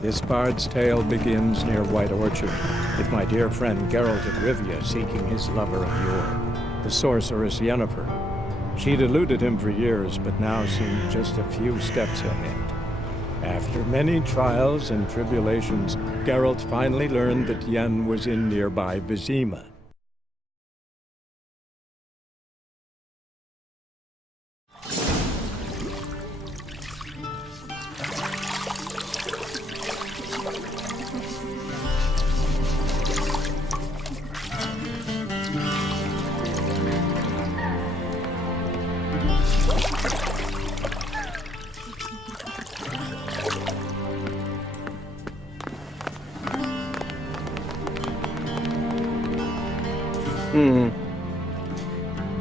This bard's tale begins near White Orchard, with my dear friend Geralt of Rivia seeking his lover of yore, the sorceress Yennefer. She'd eluded him for years, but now seemed just a few steps ahead. After many trials and tribulations, Geralt finally learned that Yen was in nearby Vizima.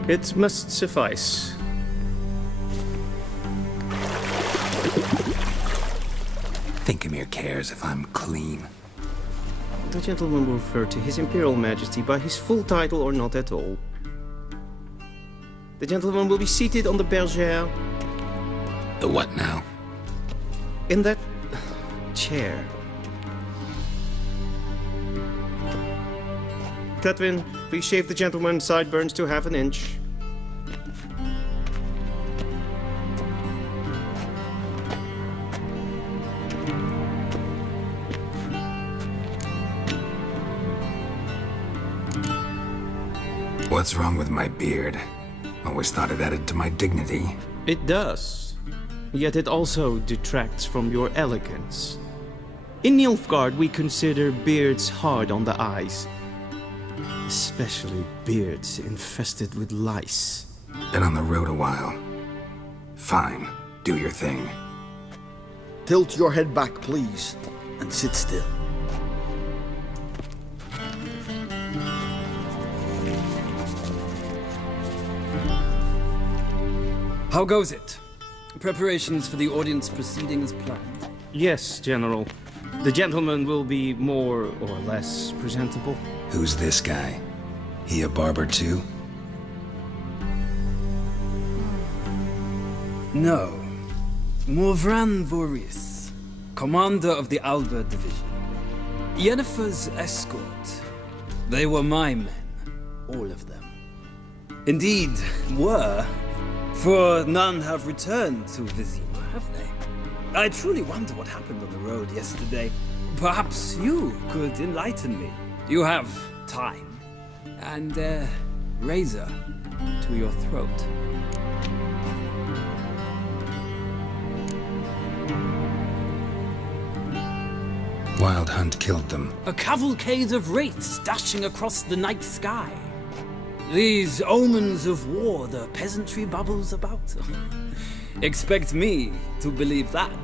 It must suffice. Thinkamere cares if I'm clean. The gentleman will refer to His Imperial Majesty by his full title or not at all. The gentleman will be seated on the bergère. The what now? In that chair. Cletwin, please shave the gentleman's sideburns to half an inch. What's wrong with my beard? Always thought it added to my dignity. It does. Yet it also detracts from your elegance. In Nilfgaard, we consider beards hard on the eyes. Especially beards infested with lice. Been on the road a while. Fine, do your thing. Tilt your head back, please, and sit still. How goes it? Preparations for the audience proceeding as planned? Yes, General. The gentleman will be more or less presentable. Who's this guy? He a barber too? No. Morvran Vorius, commander of the Alba Division. Yennefer's escort. They were my men, all of them. Indeed, were. For none have returned to Vizima, have they? I truly wonder what happened on the road yesterday. Perhaps you could enlighten me. You have time. And a razor to your throat. Wild Hunt killed them. A cavalcade of wraiths dashing across the night sky. These omens of war the peasantry bubbles about. Expect me to believe that.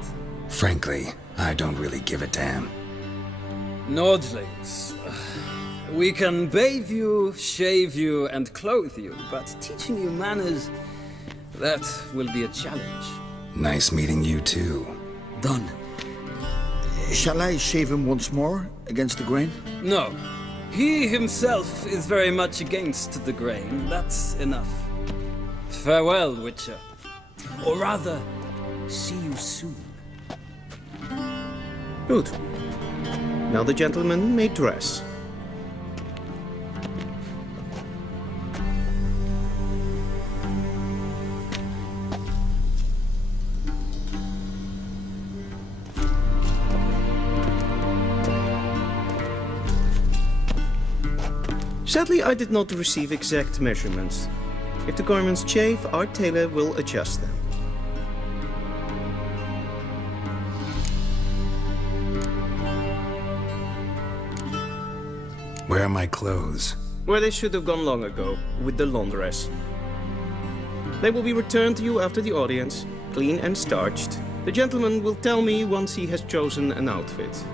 Frankly, I don't really give a damn. Nordlings. We can bathe you, shave you, and clothe you, but teaching you manners, that will be a challenge. Nice meeting you too. Done. Shall I shave him once more, against the grain? No. He himself is very much against the grain. That's enough. Farewell, Witcher. Or rather, see you soon. Good. Now the gentleman may dress. Sadly, I did not receive exact measurements. If the garments chafe, our tailor will adjust them. Where are my clothes? Where they should have gone long ago, with the laundress. They will be returned to you after the audience, clean and starched. The gentleman will tell me once he has chosen an outfit.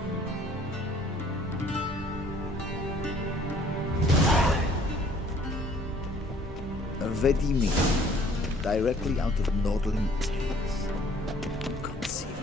Vedimi, directly out of Nordling tales. Inconceivable.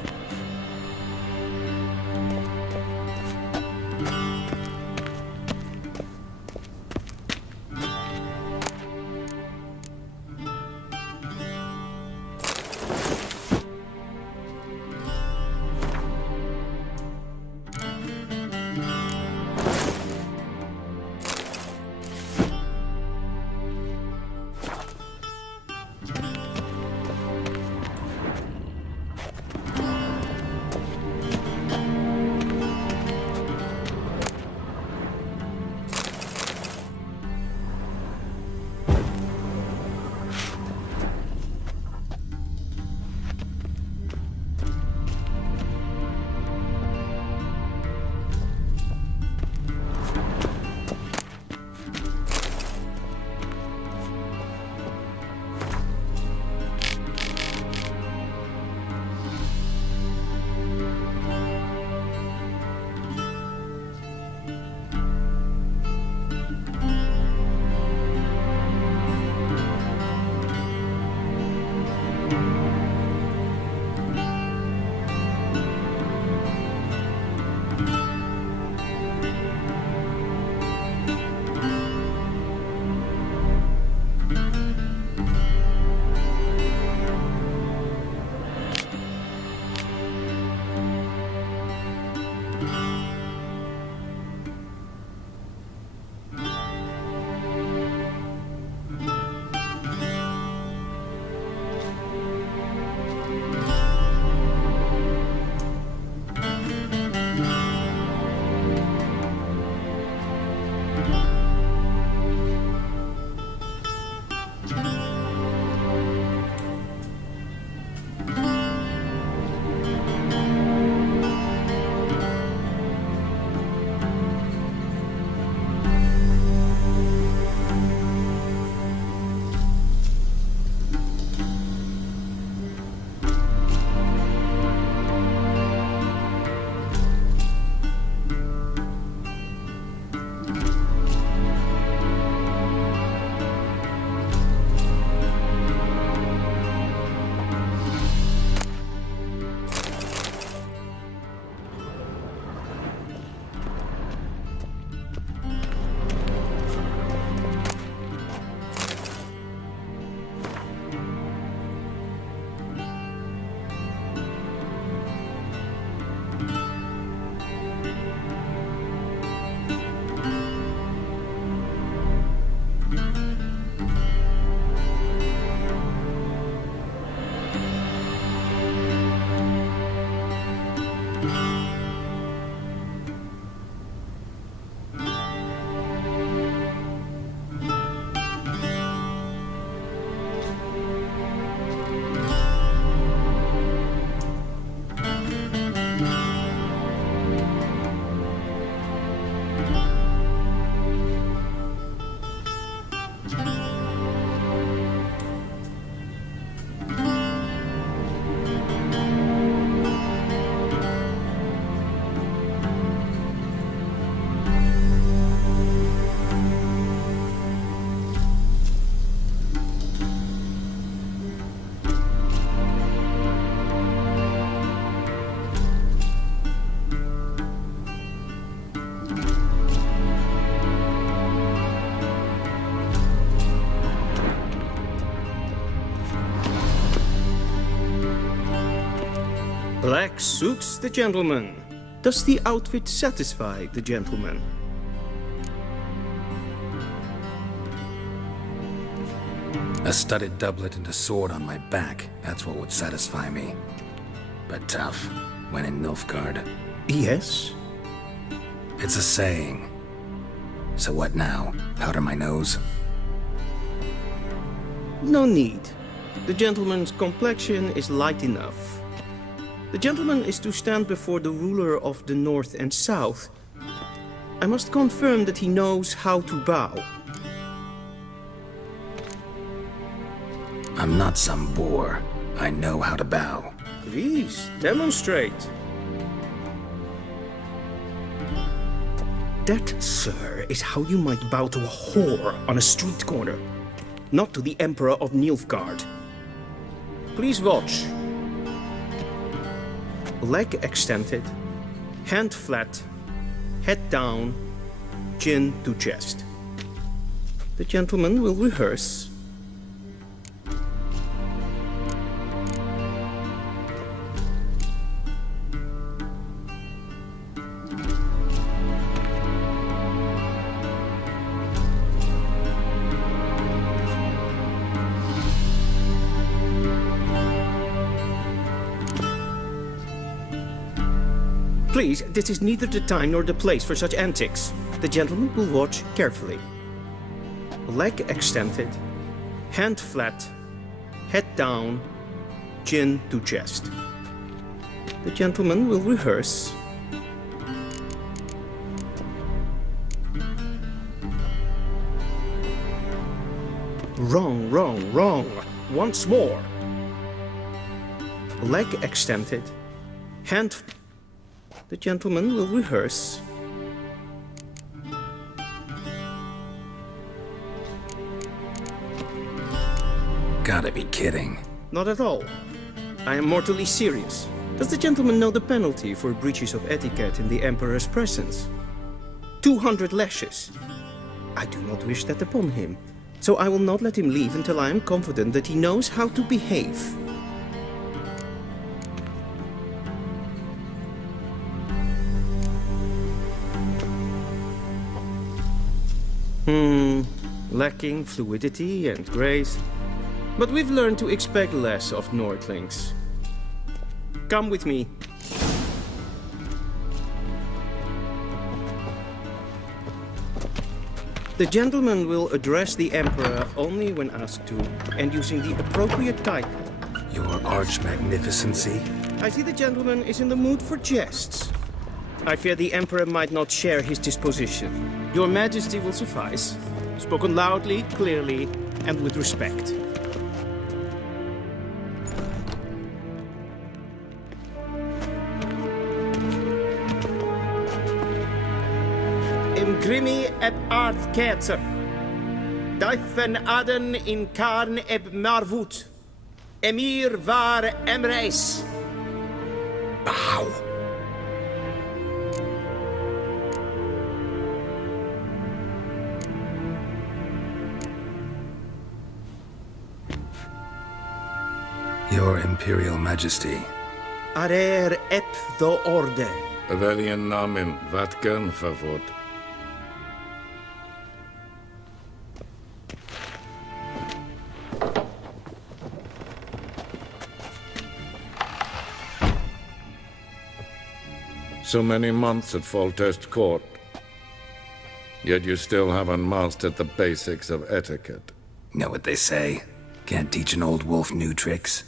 Black suits the gentleman. Does the outfit satisfy the gentleman? A studded doublet and a sword on my back, that's what would satisfy me. But tough, when in Nilfgaard. Yes. It's a saying. So what now? Powder my nose? No need. The gentleman's complexion is light enough. The gentleman is to stand before the ruler of the North and South. I must confirm that he knows how to bow. I'm not some boor. I know how to bow. Please, demonstrate. That, sir, is how you might bow to a whore on a street corner, not to the Emperor of Nilfgaard. Please watch. Leg extended, hand flat, head down, chin to chest. The gentleman will rehearse. Please, this is neither the time nor the place for such antics. The gentleman will watch carefully. Leg extended, hand flat, head down, chin to chest. The gentleman will rehearse. Wrong, wrong, wrong. Once more. Leg extended, hand. The gentleman will rehearse. Gotta be kidding. Not at all. I am mortally serious. Does the gentleman know the penalty for breaches of etiquette in the Emperor's presence? 200 lashes. I do not wish that upon him, so I will not let him leave until I am confident that he knows how to behave. Lacking fluidity and grace. But we've learned to expect less of Nordlings. Come with me. The gentleman will address the Emperor only when asked to, and using the appropriate title. Your Arch-Magnificency? I see the gentleman is in the mood for jests. I fear the Emperor might not share his disposition. Your Majesty will suffice. Spoken loudly, clearly, and with respect. Imgrimi eb ard ketzer. Daifen aden in karn eb marvut. Emir var emreis. Bow! Your Imperial Majesty. Arer ep the orde. Welchen Namen? Wat gern favor? So many months at Foltest Court. Yet you still haven't mastered the basics of etiquette. Know what they say? Can't teach an old wolf new tricks.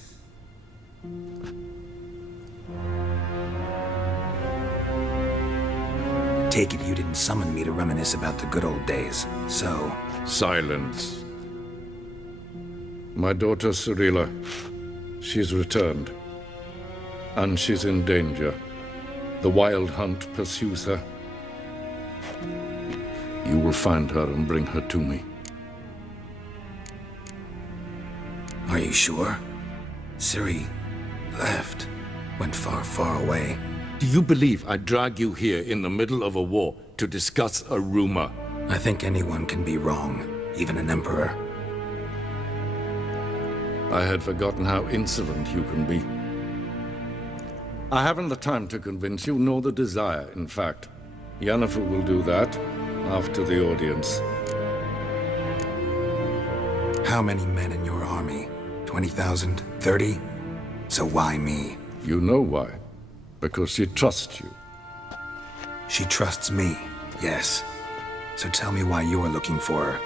Take it you didn't summon me to reminisce about the good old days, so... Silence. My daughter Cyrilla, she's returned. And she's in danger. The Wild Hunt pursues her. You will find her and bring her to me. Are you sure? Ciri left. Went far, far away. Do you believe I drag you here in the middle of a war to discuss a rumor? I think anyone can be wrong, even an emperor. I had forgotten how insolent you can be. I haven't the time to convince you, nor the desire, in fact. Yennefer will do that after the audience. How many men in your army? 20,000? 30? So why me? You know why. Because she trusts you. She trusts me, yes. So tell me why you're looking for her.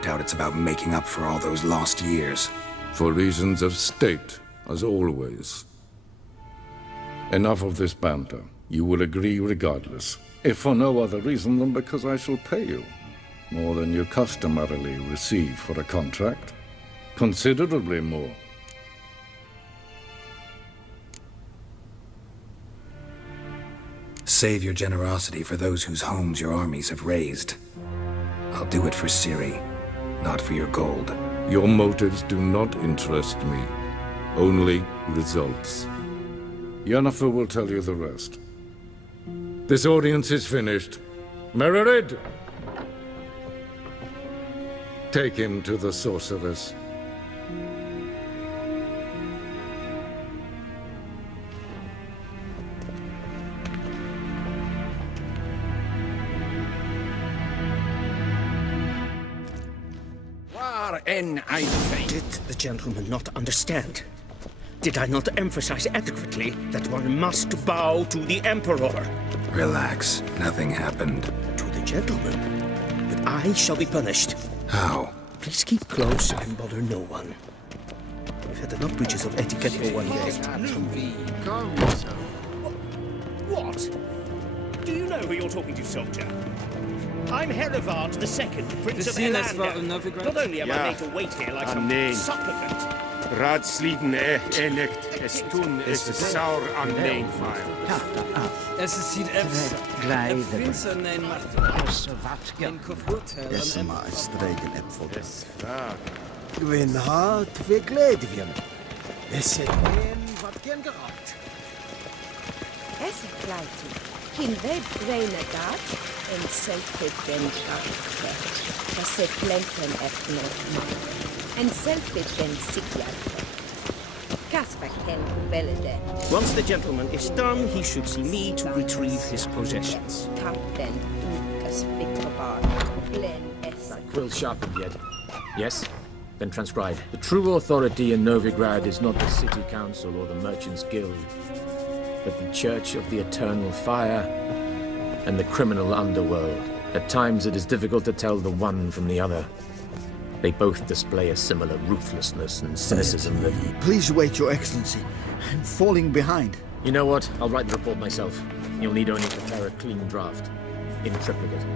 Doubt it's about making up for all those lost years. For reasons of state, as always. Enough of this banter. You will agree regardless. If for no other reason than because I shall pay you. More than you customarily receive for a contract. Considerably more. Save your generosity for those whose homes your armies have razed. I'll do it for Ciri, not for your gold. Your motives do not interest me. Only results. Yennefer will tell you the rest. This audience is finished. Mererid! Take him to the sorceress. Did the gentleman not understand? Did I not emphasize adequately that one must bow to the Emperor? Relax. Nothing happened. To the gentleman. But I shall be punished. How? Please keep close and bother no one. We've had enough breaches of etiquette for one day. What? Do you know who you're talking to, soldier? I'm Herivard II, Prince of Elander. Not only am I made to wait here like some supplicant. Raadsliden elect es tun es saur an neenfile. Es ziet even Prinsen en Martin. Esma stregen epfel. Gwyn hart ve gledvien. Es het men wat gen geraakt. Es gleitu. Kin ved grene dat en selfet den geraakt. Das se plenten etnot. En selfet den sikjat. Kasper ken velede. Once the gentleman is done, he should see me to retrieve his possessions. Kapten Dukas Victorbar. Glen es. Quill sharpened yet? Yes? Then transcribe. The true authority in Novigrad is not the City Council or the Merchants' Guild, but the Church of the Eternal Fire and the criminal underworld. At times it is difficult to tell the one from the other. They both display a similar ruthlessness and cynicism that... Please wait, Your Excellency. I'm falling behind. You know what? I'll write the report myself. You'll need only prepare a clean draft. In triplicate.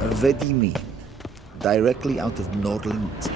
Vedimin, directly out of Nordling Tales.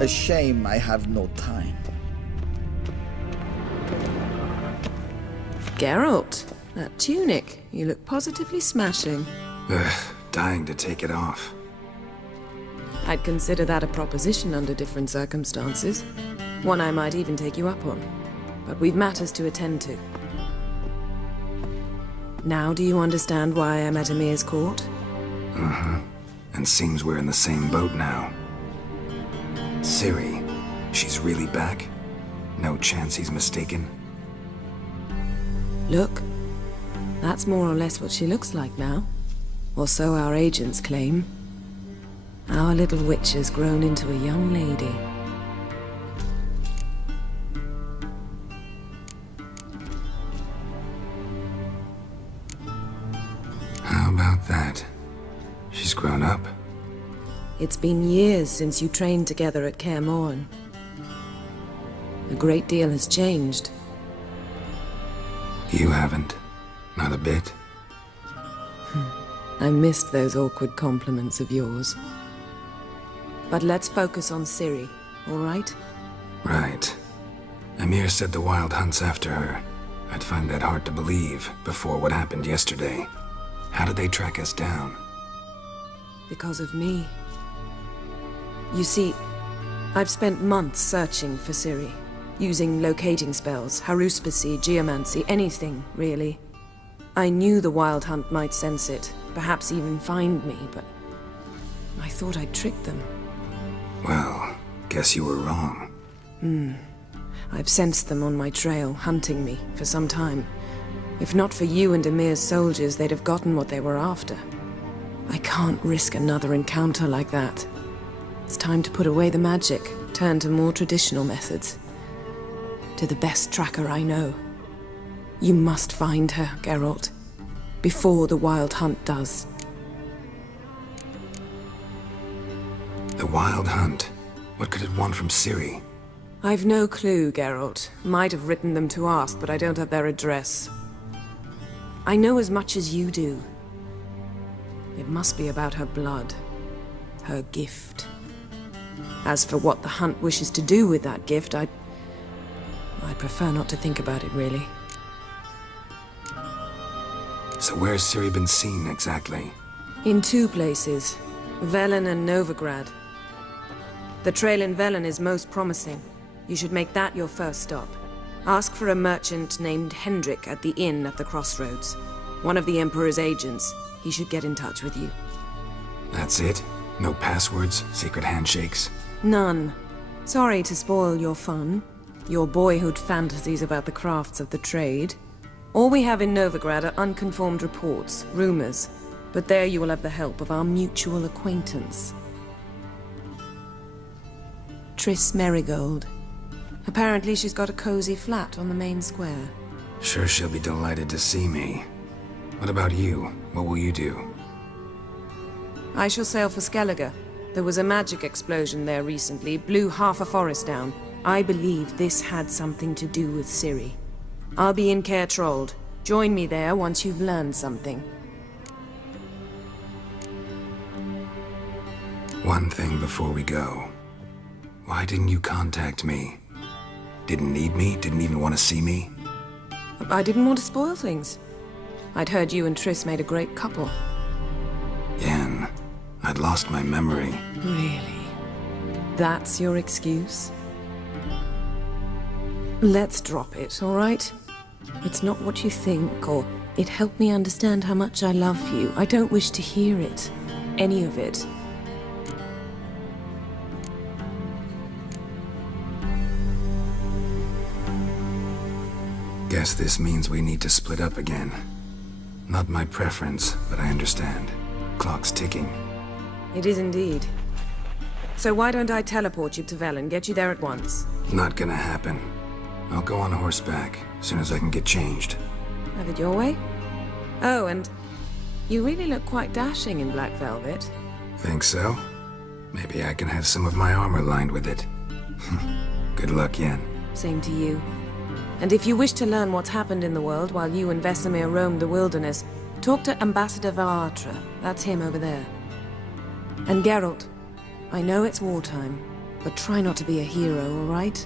A shame I have no time. Geralt, that tunic. You look positively smashing. Dying to take it off. I'd consider that a proposition under different circumstances. One I might even take you up on. But we've matters to attend to. Now do you understand why I'm at Emir's court? Uh-huh. And seems we're in the same boat now. Ciri, she's really back? No chance he's mistaken? Look, that's more or less what she looks like now. Or so our agents claim. Our little witch has grown into a young lady. How about that? She's grown up? It's been years since you trained together at Kaer Morhen. A great deal has changed. You haven't. Not a bit. I missed those awkward compliments of yours. But let's focus on Ciri, all right? Right. Emir said the Wild Hunt's after her. I'd find that hard to believe before what happened yesterday. How did they track us down? Because of me. You see, I've spent months searching for Ciri, using locating spells, haruspicy, geomancy, anything, really. I knew the Wild Hunt might sense it, perhaps even find me, but I thought I'd tricked them. Well, guess you were wrong. I've sensed them on my trail, hunting me, for some time. If not for you and Emir's soldiers, they'd have gotten what they were after. I can't risk another encounter like that. It's time to put away the magic, turn to more traditional methods. To the best tracker I know. You must find her, Geralt. Before the Wild Hunt does. The Wild Hunt? What could it want from Ciri? I've no clue, Geralt. Might have written them to ask, but I don't have their address. I know as much as you do. It must be about her blood. Her gift. As for what the Hunt wishes to do with that gift, I'd prefer not to think about it, really. So where's Ciri been seen, exactly? In 2 places. Velen and Novigrad. The trail in Velen is most promising. You should make that your first stop. Ask for a merchant named Hendrik at the inn at the crossroads. One of the Emperor's agents. He should get in touch with you. That's it? No passwords? Secret handshakes? None. Sorry to spoil your fun. Your boyhood fantasies about the crafts of the trade. All we have in Novigrad are unconfirmed reports, rumors. But there you will have the help of our mutual acquaintance. Triss Merigold. Apparently she's got a cozy flat on the main square. Sure she'll be delighted to see me. What about you? What will you do? I shall sail for Skellige. There was a magic explosion there recently, blew half a forest down. I believe this had something to do with Ciri. I'll be in Caer Trold. Join me there once you've learned something. One thing before we go. Why didn't you contact me? Didn't need me? Didn't even want to see me? I didn't want to spoil things. I'd heard you and Triss made a great couple. Yen, I'd lost my memory. Really? That's your excuse? Let's drop it, all right? It's not what you think, or it helped me understand how much I love you. I don't wish to hear it. Any of it. Guess this means we need to split up again. Not my preference, but I understand. Clock's ticking. It is indeed. So why don't I teleport you to Velen, get you there at once? Not gonna happen. I'll go on horseback, as soon as I can get changed. Have it your way? Oh, and you really look quite dashing in black velvet. Think so? Maybe I can have some of my armor lined with it. Good luck, Yen. Same to you. And if you wish to learn what's happened in the world while you and Vesemir roamed the wilderness, talk to Ambassador Varatra. That's him over there. And Geralt, I know it's wartime, but try not to be a hero, all right?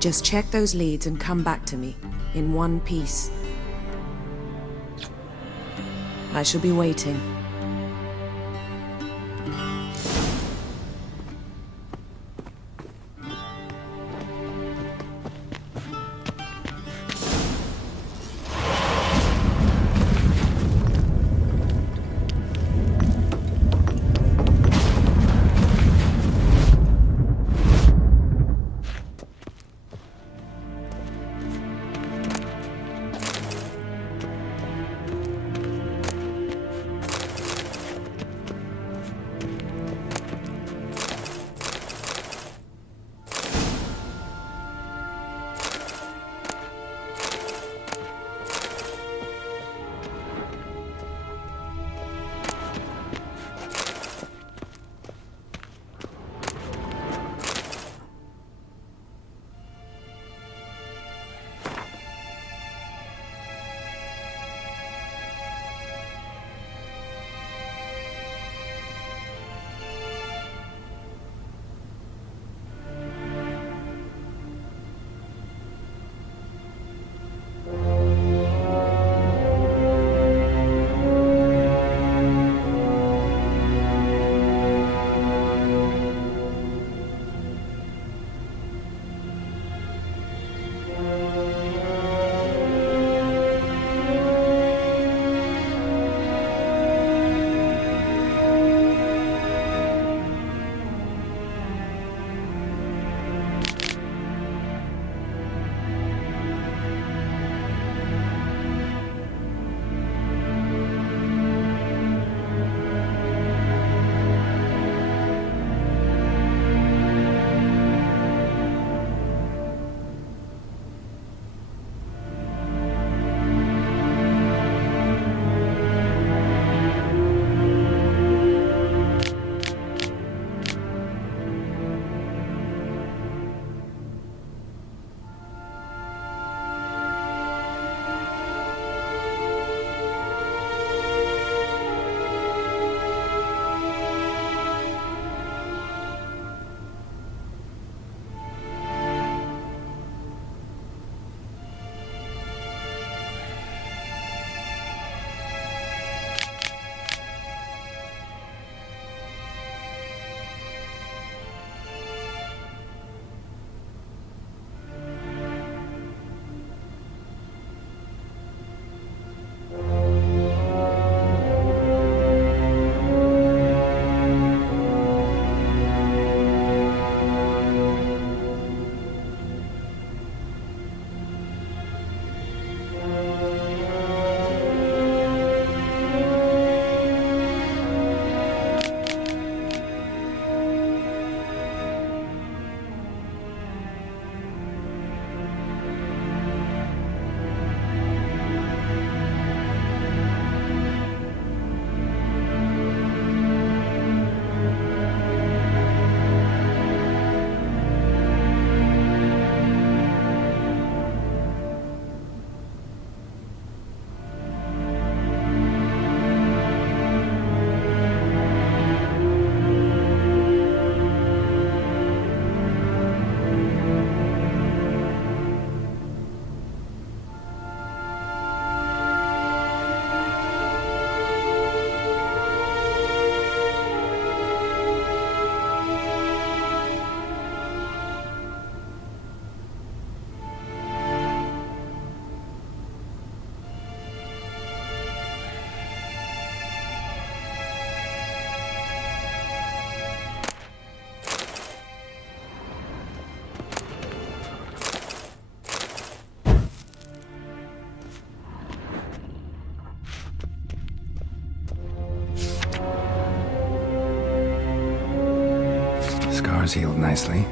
Just check those leads and come back to me, in one piece. I shall be waiting. Scars healed nicely.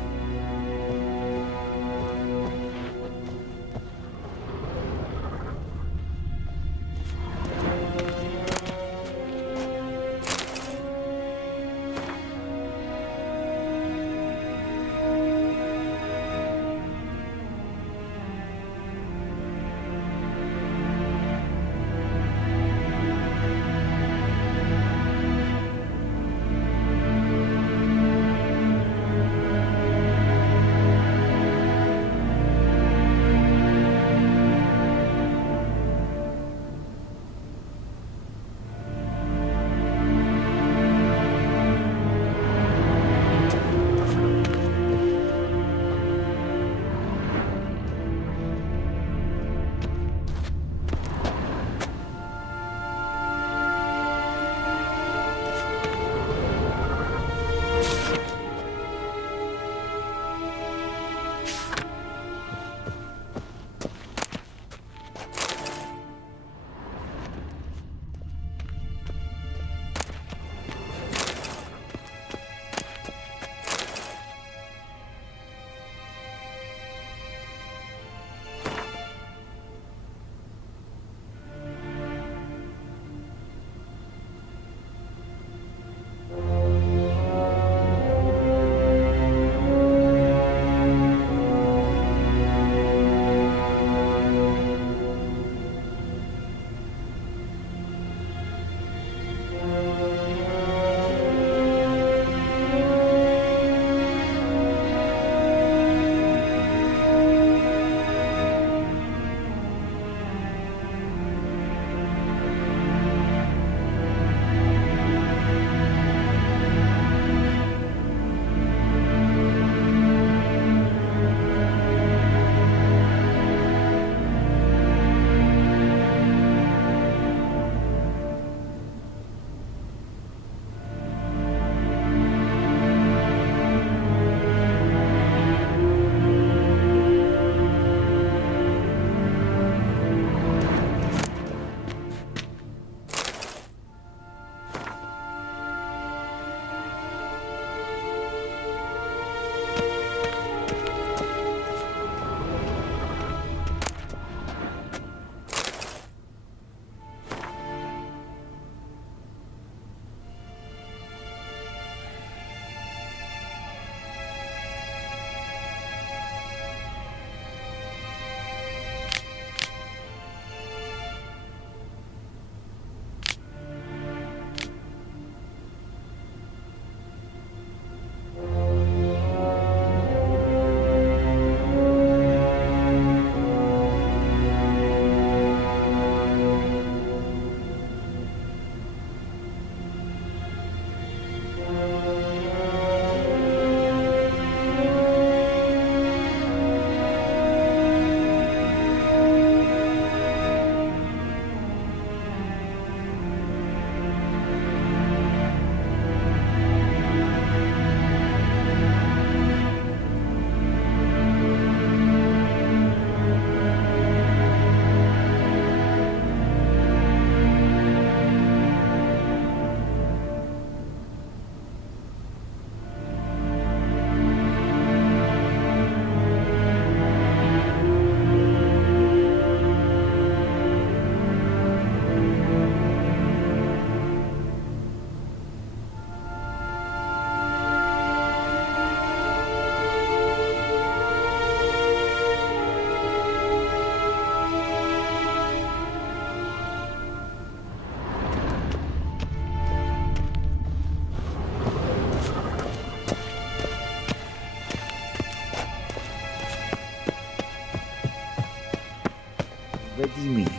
What do you mean?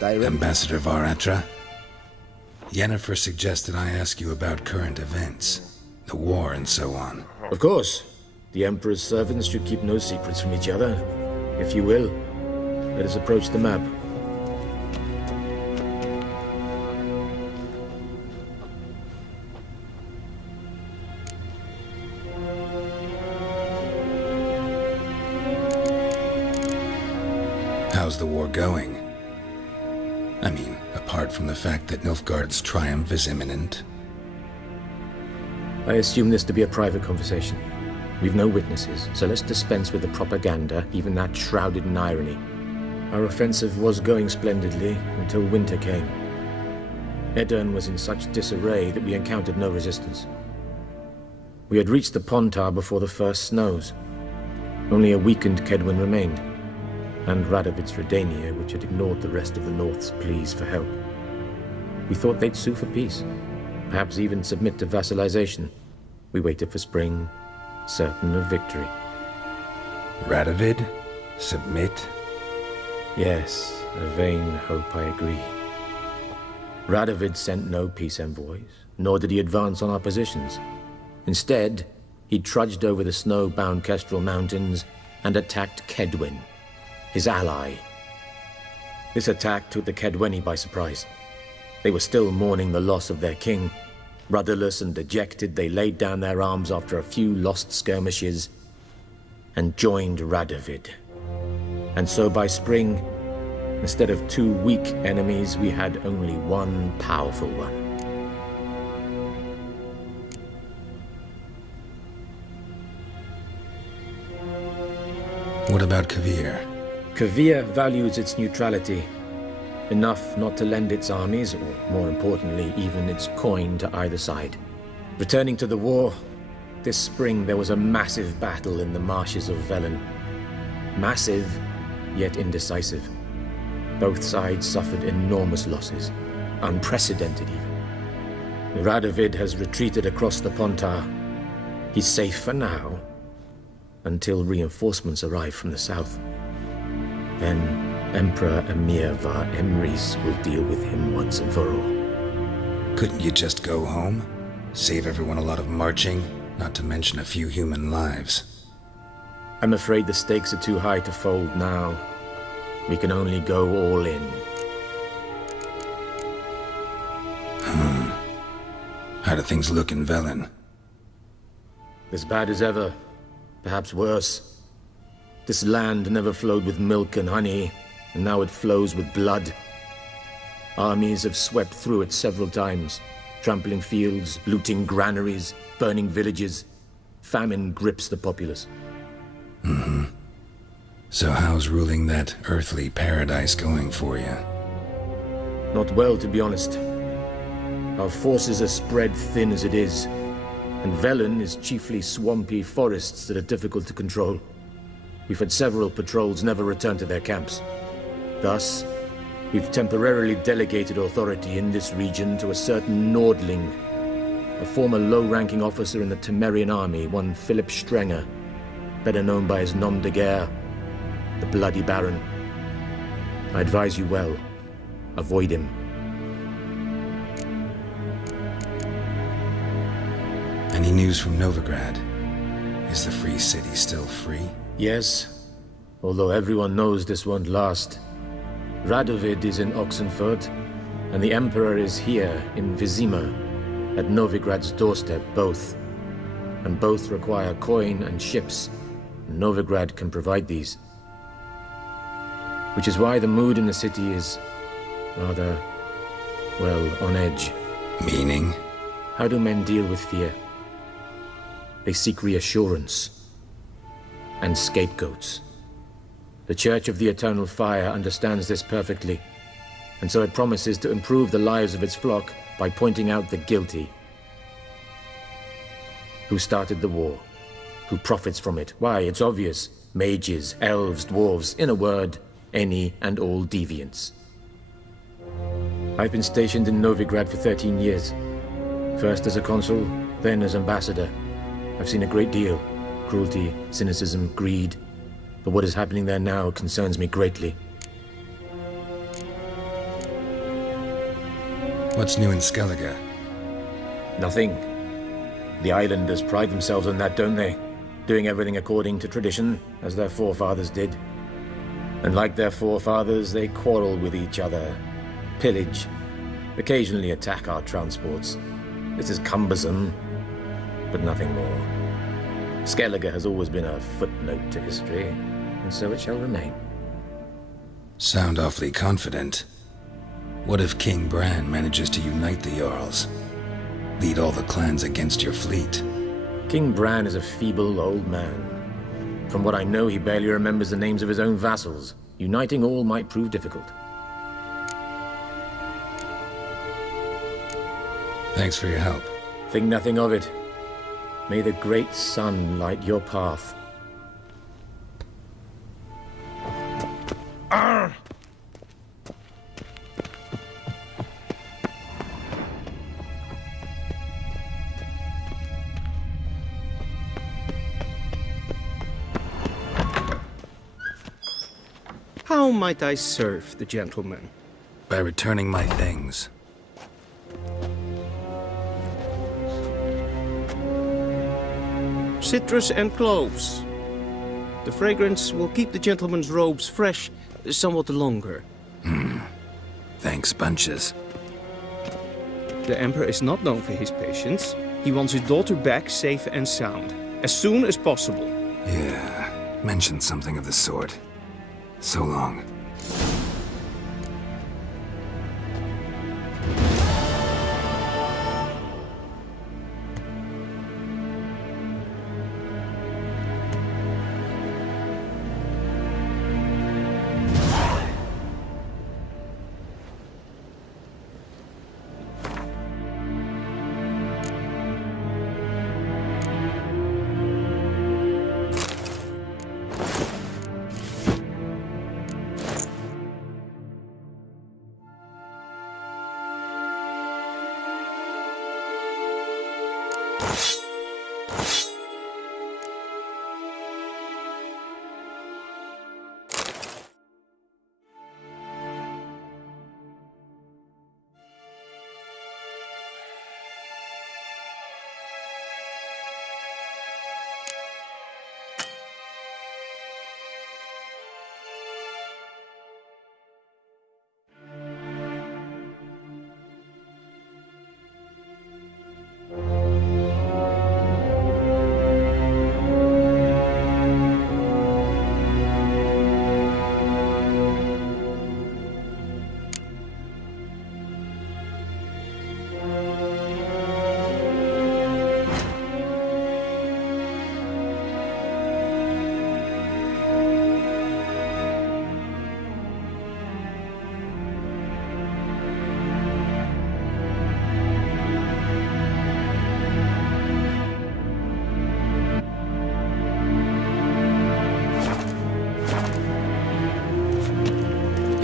Ambassador Varatra? Yennefer suggested I ask you about current events, the war and so on. Of course. The Emperor's servants should keep no secrets from each other. If you will, let us approach the map. How's the war going? I mean, apart from the fact that Nilfgaard's triumph is imminent. I assume this to be a private conversation. We've no witnesses, so let's dispense with the propaganda, even that shrouded in irony. Our offensive was going splendidly until winter came. Edirne was in such disarray that we encountered no resistance. We had reached the Pontar before the first snows. Only a weakened Kedwen remained, and Radovid's Redania, which had ignored the rest of the North's pleas for help. We thought they'd sue for peace, perhaps even submit to vassalization. We waited for spring, certain of victory. Radovid? Submit? Yes, a vain hope, I agree. Radovid sent no peace envoys, nor did he advance on our positions. Instead, he trudged over the snow-bound Kestrel Mountains and attacked Kedwen, his ally. This attack took the Kedweni by surprise. They were still mourning the loss of their king. Rudderless and dejected, they laid down their arms after a few lost skirmishes and joined Radovid. And so by spring, instead of 2 weak enemies, we had only one powerful one. What about Kavir? Kavir values its neutrality, enough not to lend its armies, or more importantly, even its coin to either side. Returning to the war, this spring there was a massive battle in the marshes of Velen. Massive, yet indecisive. Both sides suffered enormous losses, unprecedented even. Radovid has retreated across the Pontar. He's safe for now, until reinforcements arrive from the south. Then Emperor Emir var Emrys will deal with him once and for all. Couldn't you just go home? Save everyone a lot of marching, not to mention a few human lives. I'm afraid the stakes are too high to fold now. We can only go all in. How do things look in Velen? As bad as ever. Perhaps worse. This land never flowed with milk and honey, and now it flows with blood. Armies have swept through it several times, trampling fields, looting granaries, burning villages. Famine grips the populace. So how's ruling that earthly paradise going for you? Not well, to be honest. Our forces are spread thin as it is, and Velen is chiefly swampy forests that are difficult to control. We've had several patrols never return to their camps. Thus, we've temporarily delegated authority in this region to a certain Nordling, a former low-ranking officer in the Temerian army, one Philip Strenger, better known by his nom de guerre, the Bloody Baron. I advise you well. Avoid him. Any news from Novigrad? Is the free city still free? Yes, although everyone knows this won't last. Radovid is in Oxenfurt, and the Emperor is here in Vizima, at Novigrad's doorstep, both. And both require coin and ships. Novigrad can provide these. Which is why the mood in the city is rather, well, on edge. Meaning? How do men deal with fear? They seek reassurance and scapegoats. The Church of the Eternal Fire understands this perfectly, and so it promises to improve the lives of its flock by pointing out the guilty. Who started the war? Who profits from it? Why, it's obvious. Mages, elves, dwarves, in a word, any and all deviants. I've been stationed in Novigrad for 13 years. First as a consul, then as ambassador. I've seen a great deal. Cruelty, cynicism, greed. But what is happening there now concerns me greatly. What's new in Skellige? Nothing. The islanders pride themselves on that, don't they? Doing everything according to tradition, as their forefathers did. And like their forefathers, they quarrel with each other, pillage, occasionally attack our transports. This is cumbersome, but nothing more. Skellige has always been a footnote to history, and so it shall remain. Sound awfully confident. What if King Bran manages to unite the Jarls? lead all the clans against your fleet. King Bran is a feeble old man. From what I know, he barely remembers the names of his own vassals. Uniting all might prove difficult. Thanks for your help. Think nothing of it. May the great sun light your path. Arr! How might I serve the gentleman? By returning my things. Citrus and cloves. The fragrance will keep the gentleman's robes fresh somewhat longer. Thanks, bunches. The Emperor is not known for his patience. He wants his daughter back safe and sound, as soon as possible. Yeah, mentioned something of the sort. So long.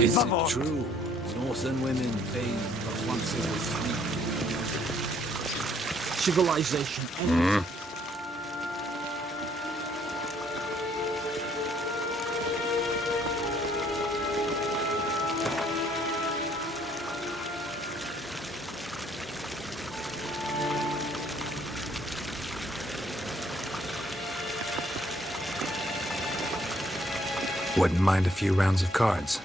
Is it true? Northern women bathe but once every 3 years. Civilization ends. Wouldn't mind a few rounds of cards.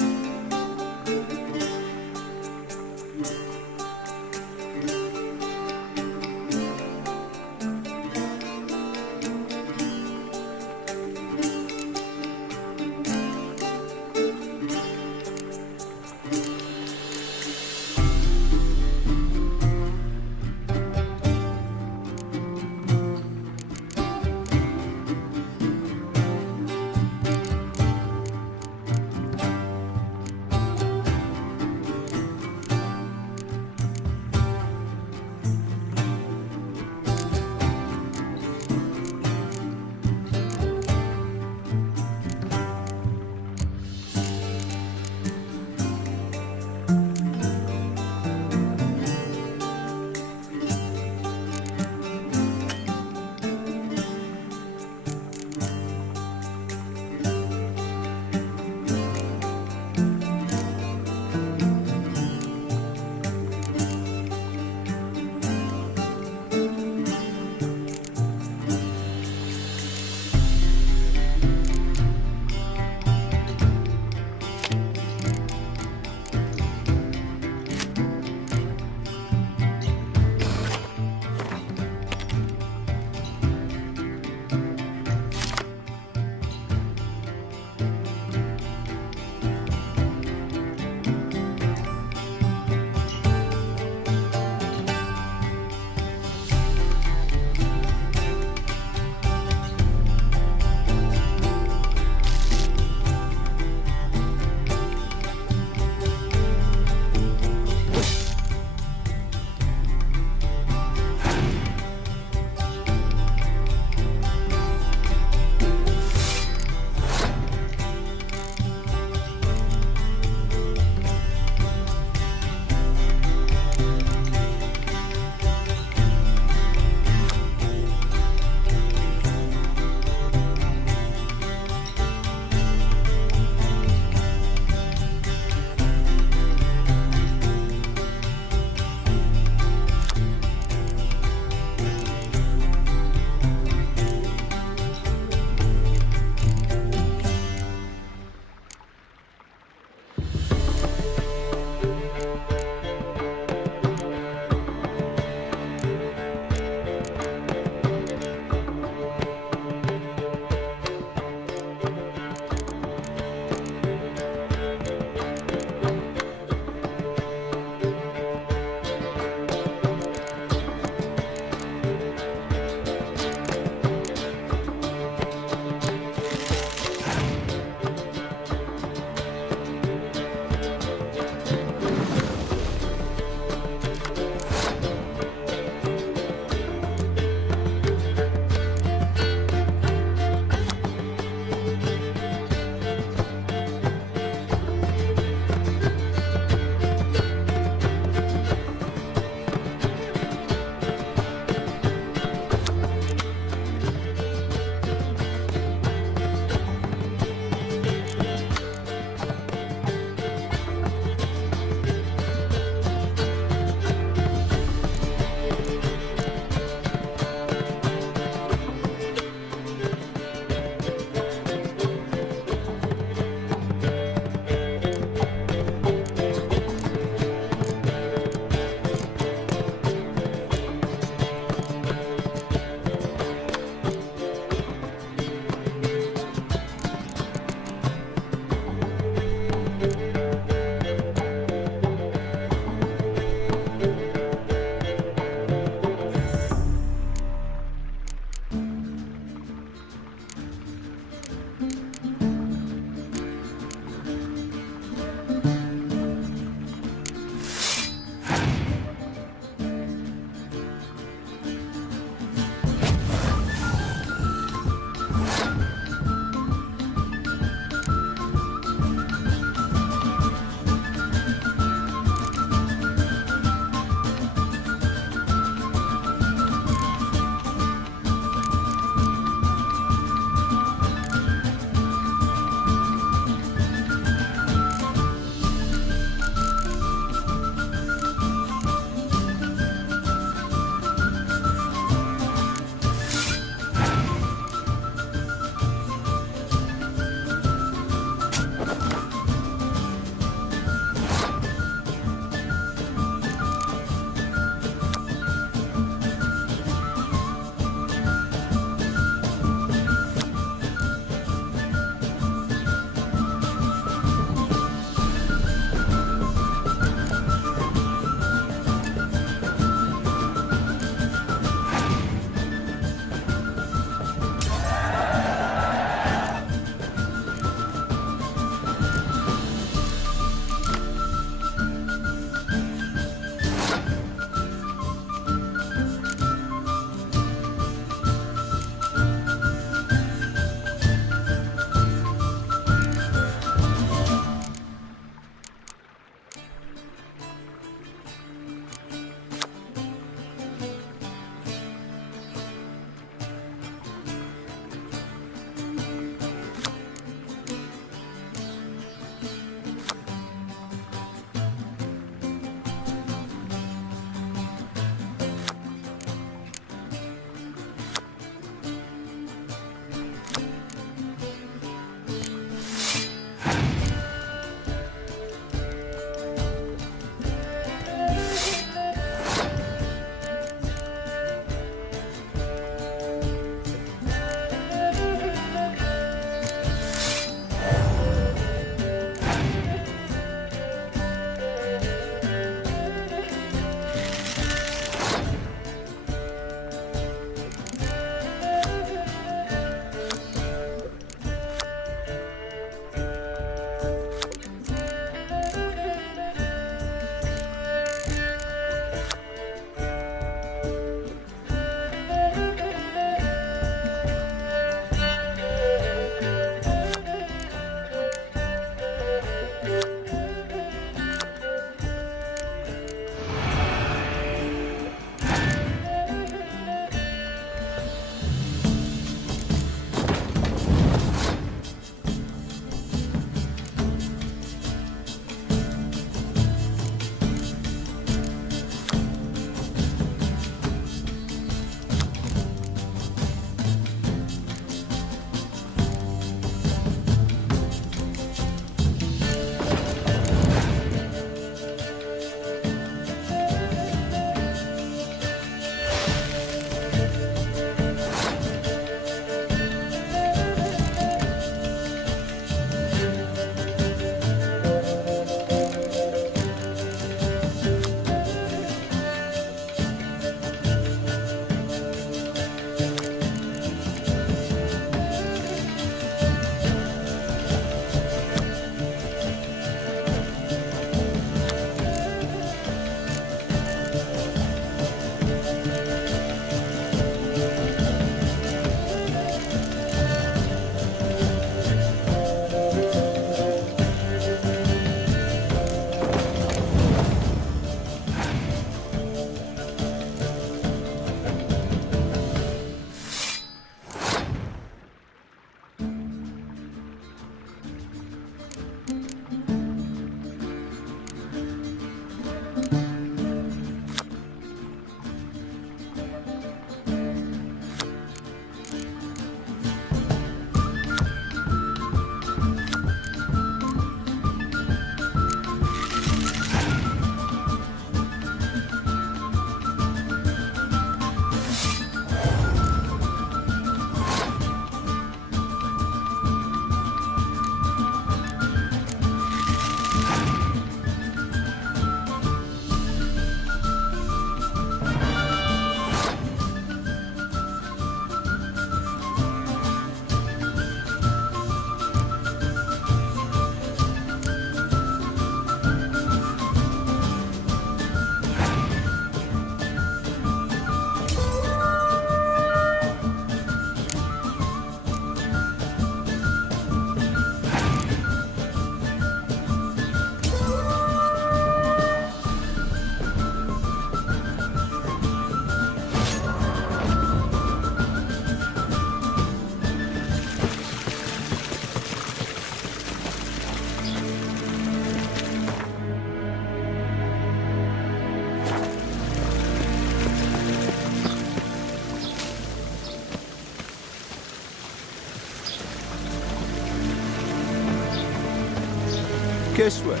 Kissworks.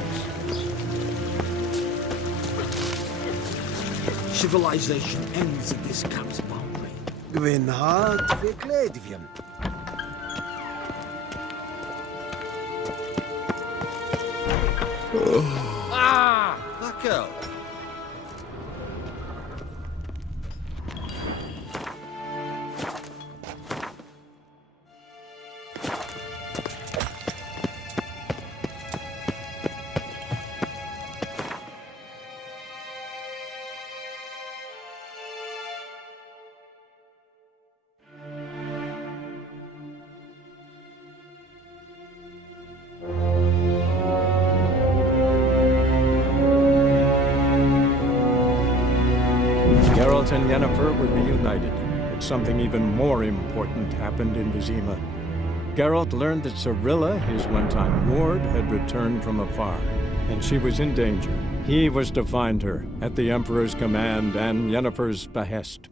Civilization ends at this camp's boundary. Gwyn hart verkleedjen. Ah! Lekker! Geralt and Yennefer were reunited, but something even more important happened in Vizima. Geralt learned that Cirilla, his one-time ward, had returned from afar, and she was in danger. He was to find her, at the Emperor's command and Yennefer's behest.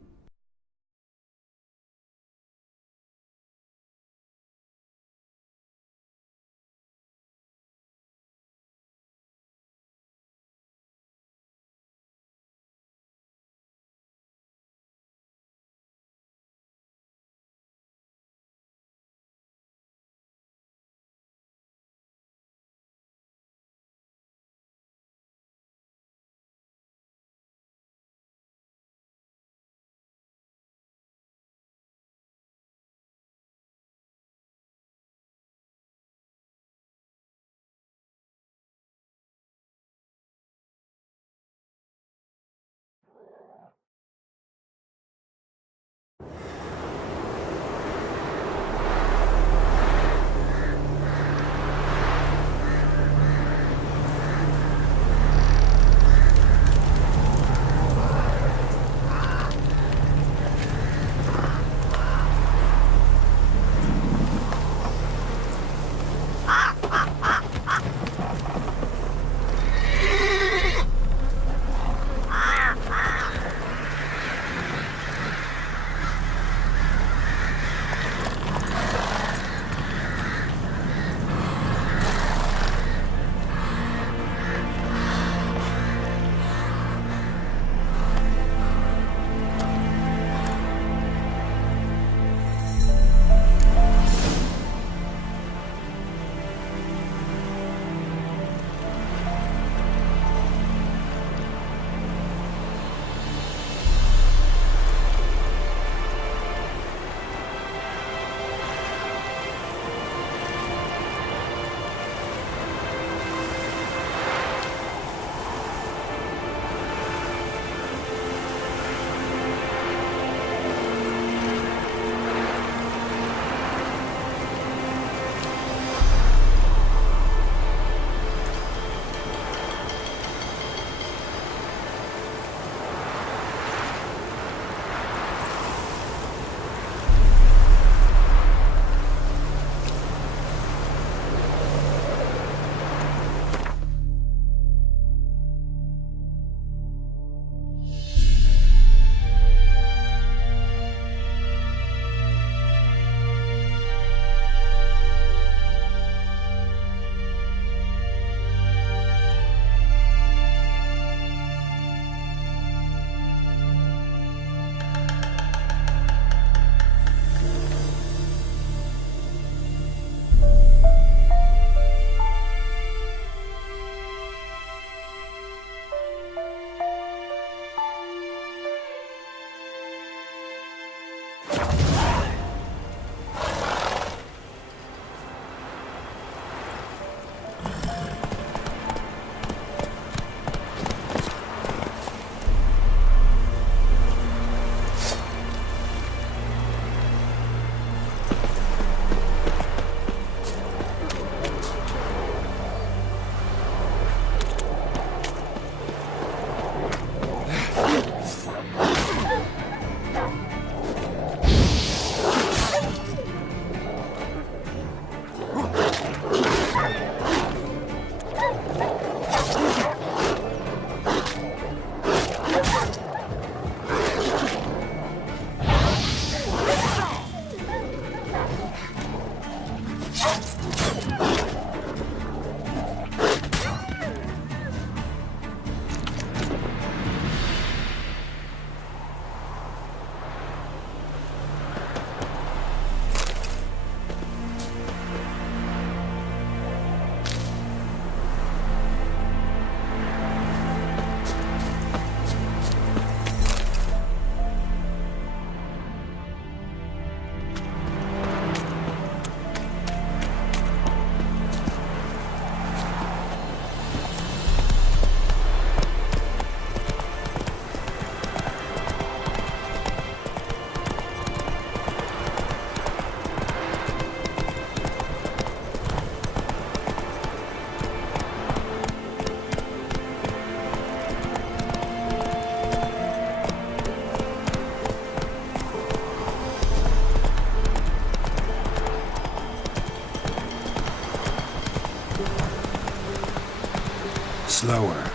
slower.